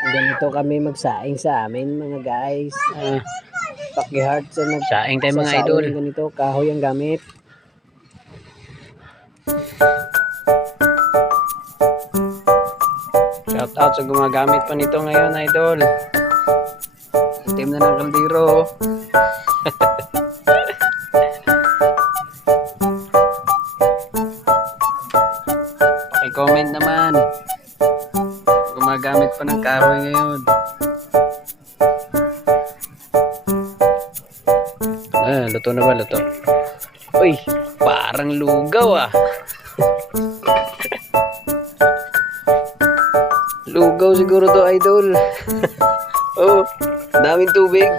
Ganito kami magsaing sa amin mga guys. Paki-heart sa Saing tayo mga idol. Ganito, kahoy ang gamit. Shout out sa gumagamit pa nito ngayon idol. Itim na ng kaldero. Paki-comment naman. Gumagamit pa ng kahoy ngayon. Luto na ba? Luto. Uy, parang lugaw ah. Lugaw siguro to idol. Oh, daming tubig.